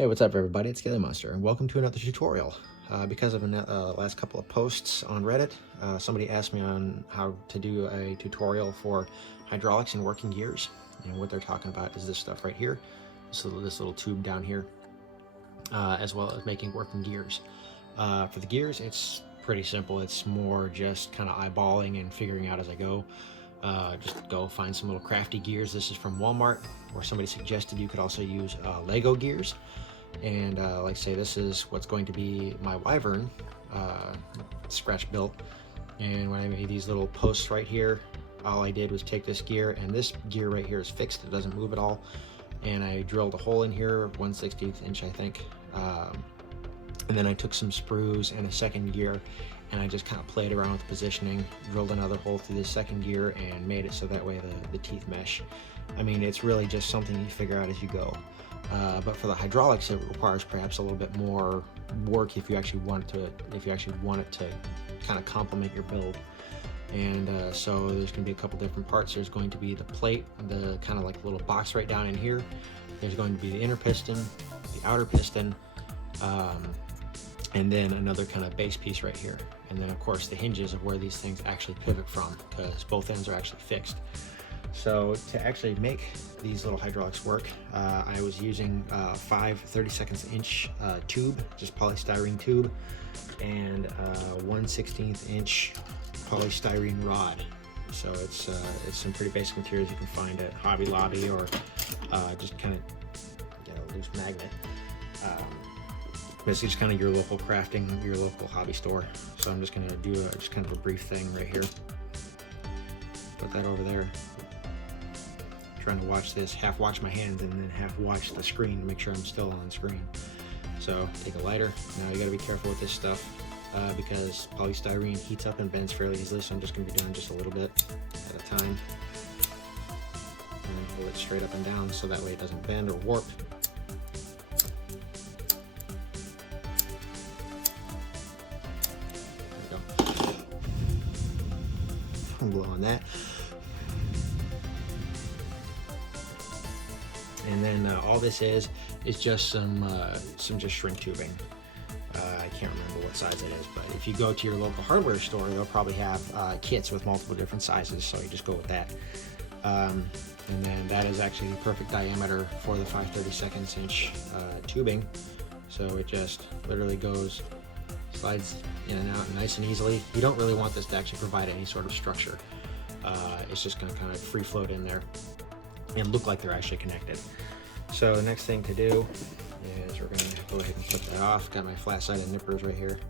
Hey, what's up everybody? It's Gilly Monster and welcome to another tutorial. Because of the last couple of posts on Reddit, somebody asked me on how to do a tutorial for hydraulics and working gears. And what they're talking about is this stuff right here, this little tube down here, as well as making working gears. For the gears, it's pretty simple. It's more just kind of eyeballing and figuring out as I go. Just go find some little crafty gears. This is from Walmart, or somebody suggested you could also use Lego gears. And like I say, this is what's going to be my Wyvern scratch built. And when I made these little posts right here, all I did was take this gear, and this gear right here is fixed, it doesn't move at all, and I drilled a hole in here, 1/16 inch I think, and then I took some sprues and a second gear, and I just kind of played around with the positioning, drilled another hole through this second gear, and made it so that way the teeth mesh. I mean, it's really just something you figure out as you go. But for the hydraulics, it requires perhaps a little bit more work if you actually want it to kind of complement your build. And so there's going to be a couple different parts. There's going to be the plate, the kind of like little box right down in here. There's going to be the inner piston, the outer piston, and then another kind of base piece right here. And then of course the hinges of where these things actually pivot from, because both ends are actually fixed. So to actually make these little hydraulics work, I was using 5 32 inch tube, just polystyrene tube, and 1/16 inch polystyrene rod. So it's some pretty basic materials you can find at Hobby Lobby, or just kind of get a loose magnet. This is kind of your local crafting, your local hobby store. So I'm just going to do just kind of a brief thing right here. Put that over there. Trying to watch this, half watch my hands and then half watch the screen to make sure I'm still on screen. So take a lighter. Now you got to be careful with this stuff because polystyrene heats up and bends fairly easily, so I'm just going to be doing just a little bit at a time. And hold it straight up and down so that way it doesn't bend or warp. There we go. I'm blowing that. And then all this is just some just shrink tubing. I can't remember what size it is, but if you go to your local hardware store, they'll probably have kits with multiple different sizes, so you just go with that. And then that is actually the perfect diameter for the 5 32 inch tubing. So it just literally slides in and out nice and easily. You don't really want this to actually provide any sort of structure. It's just going to kind of free float in there and look like they're actually connected. So the next thing to do is we're going to go ahead and put that off. Got my flat-sided nippers right here.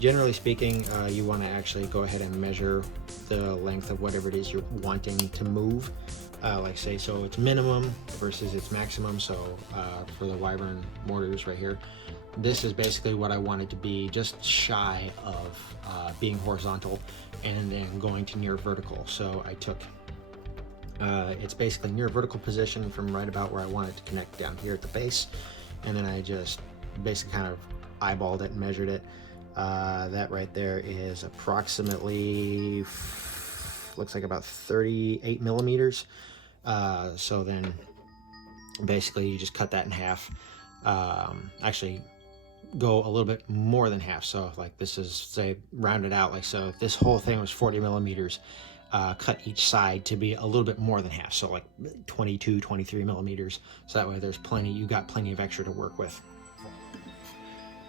Generally speaking, you want to actually go ahead and measure the length of whatever it is you're wanting to move. Like say, so it's minimum versus its maximum. So for the Wyvern mortars right here, this is basically what I wanted to be, just shy of being horizontal and then going to near vertical. So I took, it's basically near vertical position from right about where I want it to connect down here at the base. And then I just basically kind of eyeballed it and measured it. That right there is approximately, looks like about 38 millimeters. So then basically you just cut that in half. Actually go a little bit more than half. So like this is, say, rounded out, like so if this whole thing was 40 millimeters, cut each side to be a little bit more than half, so like 22 23 millimeters, so that way there's plenty, you got plenty of extra to work with.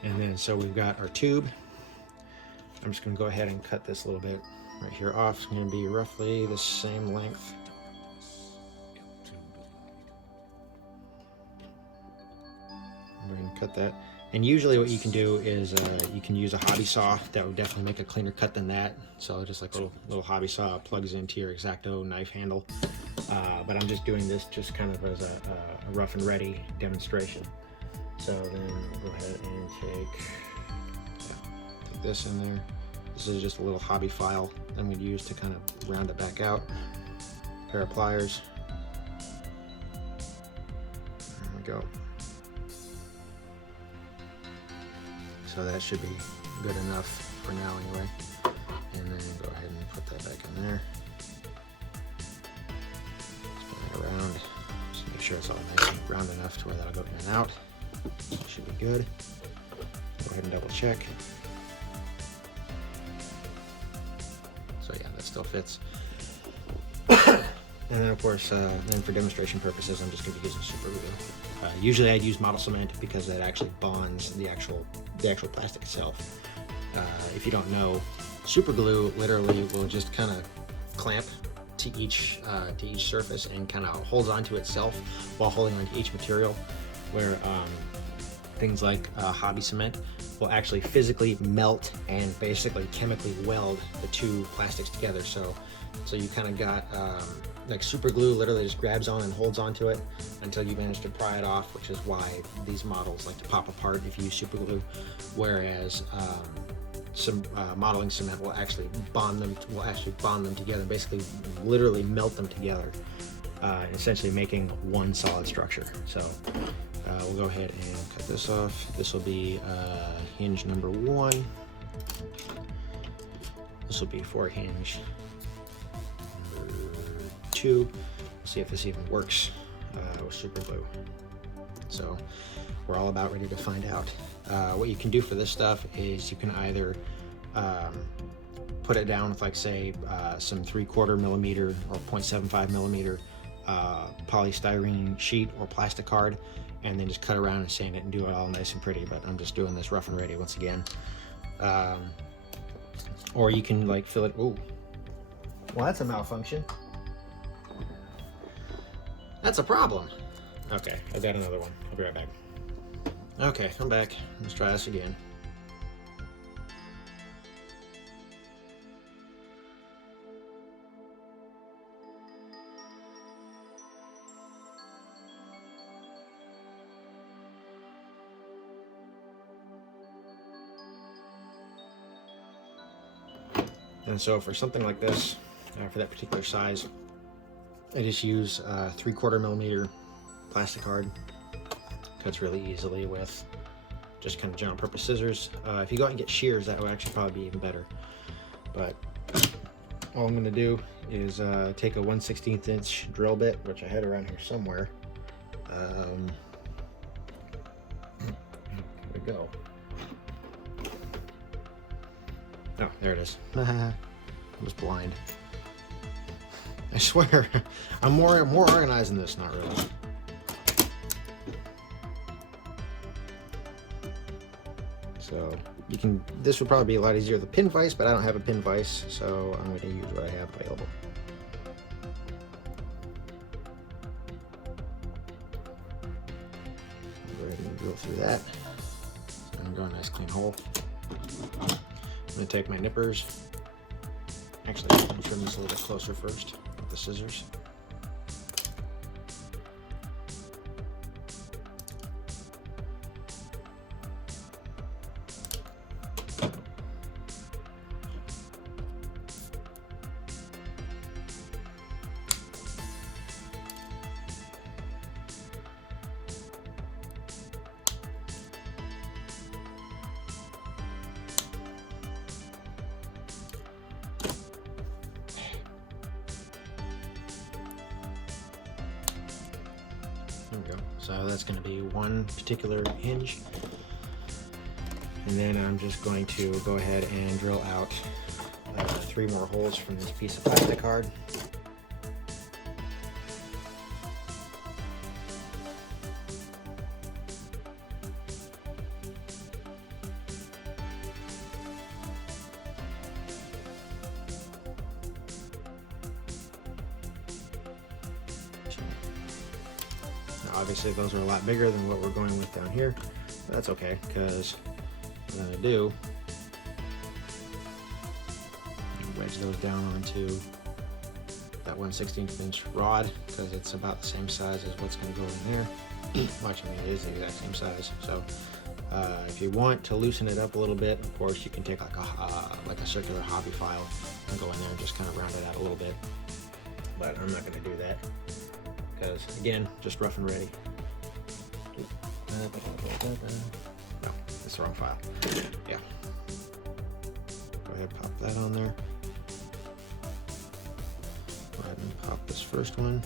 And then so we've got our tube. I'm just going to go ahead and cut this little bit right here off. It's going to be roughly the same length. We're going to cut that. And usually what you can do is you can use a hobby saw. That would definitely make a cleaner cut than that. So just like a little hobby saw plugs into your X-Acto knife handle. But I'm just doing this just kind of as a rough and ready demonstration. So then we'll go ahead and take this in there. This is just a little hobby file that we'd use to kind of round it back out. A pair of pliers. There we go. So that should be good enough for now anyway. And then go ahead and put that back in there. Spin it around. Just make sure it's all nice and round enough to where that'll go in and out. So it should be good. Go ahead and double check. So yeah, that still fits. And then of course, then for demonstration purposes, I'm just going to be using super glue. Usually I'd use model cement because that actually bonds the actual plastic itself. If you don't know, super glue literally will just kind of clamp to each surface and kind of holds onto itself while holding onto each material, where things like hobby cement will actually physically melt and basically chemically weld the two plastics together. So you kind of got like super glue literally just grabs on and holds onto it until you manage to pry it off, which is why these models like to pop apart if you use super glue, whereas some modeling cement will actually bond them together, basically literally melt them together, essentially making one solid structure. So we'll go ahead and cut this off. This will be hinge number 1. This will be for hinge number 2. See if this even works with super glue. So we're all about ready to find out. What you can do for this stuff is you can either put it down with, like, say, some 3/4 millimeter or 0.75 millimeter polystyrene sheet or plastic card, and then just cut around and sand it and do it all nice and pretty. But I'm just doing this rough and ready once again. Or you can like fill it. Ooh, well, that's a malfunction. That's a problem. Okay, I got another one. I'll be right back. Okay, I'm back. Let's try this again. And so for something like this, for that particular size, I just use 3/4 millimeter plastic card. Cuts really easily with just kind of general purpose scissors. If you go out and get shears, that would actually probably be even better. But all I'm going to do is take a 1/16 inch drill bit, which I had around here somewhere. There we go. Oh, there it is. I was blind. I swear, I'm more organized than this, not really. So you can, this would probably be a lot easier with a pin vise, but I don't have a pin vise, so I'm going to use what I have available. Go ahead and drill through that. So I'm going a nice clean hole. I'm going to take my nippers. Actually, I'm going to trim this a little bit closer first with the scissors. There we go. So that's going to be one particular hinge. And then I'm just going to go ahead and drill out 3 more holes from this piece of plastic card. Obviously those are a lot bigger than what we're going with down here, but that's okay, because what I'm going to do is wedge those down onto that 1/16 inch rod, because it's about the same size as what's going to go in there. Watch me, it is the exact same size. So if you want to loosen it up a little bit, of course you can take like a circular hobby file and go in there and just kind of round it out a little bit, but I'm not going to do that, because again, just rough and ready. No, that's the wrong file. Yeah. Go ahead and pop that on there. Go ahead and pop this first one.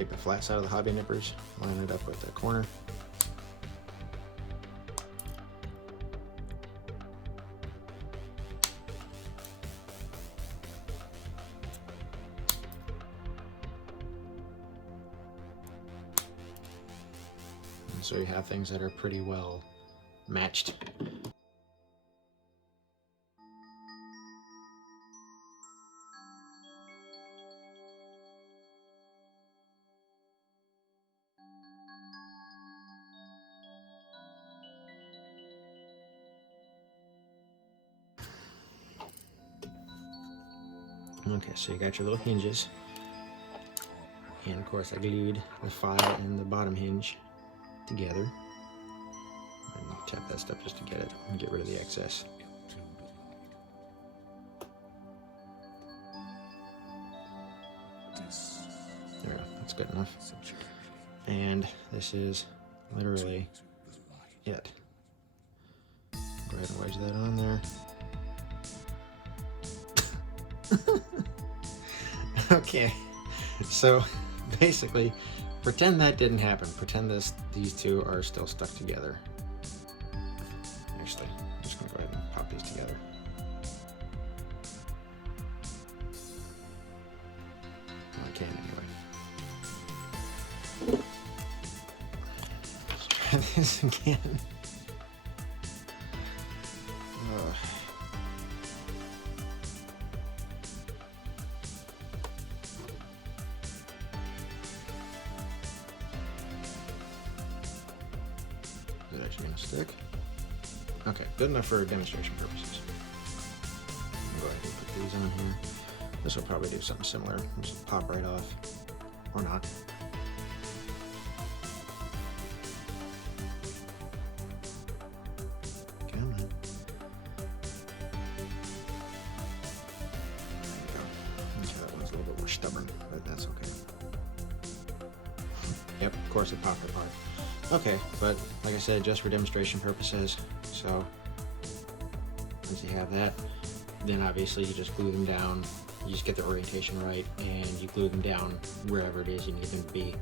take the flat side of the hobby nippers, line it up with the corner. And so you have things that are pretty well matched. Okay, so you got your little hinges, and of course I glued the file and the bottom hinge together. And tap that stuff just to get it and get rid of the excess. There we go, that's good enough. And this is literally it. Go ahead and wedge that on there. Okay, so basically, pretend that didn't happen. Pretend these two are still stuck together. Actually, I'm just gonna go ahead and pop these together. I can anyway. Let's try this again. Is it actually going to stick? Okay, good enough for demonstration purposes. Go ahead and put these on here. This will probably do something similar. Just pop right off. Or not. Come on. There you go. Okay, that one's a little bit more stubborn, but that's okay. Yep, of course it popped apart. Okay, but like I said, just for demonstration purposes. So once you have that, then obviously you just glue them down. You just get the orientation right, and you glue them down wherever it is you need them to be,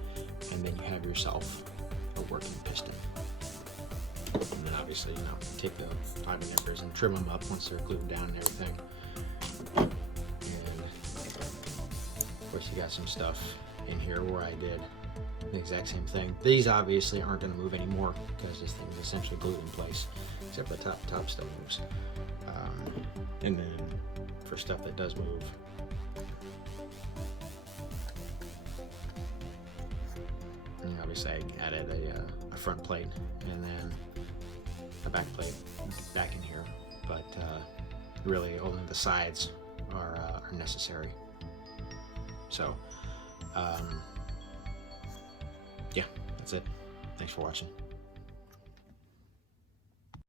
and then you have yourself a working piston. And then obviously, you know, take the hobby nippers and trim them up once they're glued down and everything. And of course, you got some stuff in here where I did the exact same thing. These obviously aren't going to move anymore because this thing is essentially glued in place, except the top still moves. And then for stuff that does move, and obviously I added a front plate and then a back plate back in here, but really only the sides are necessary. So yeah, that's it. Thanks for watching.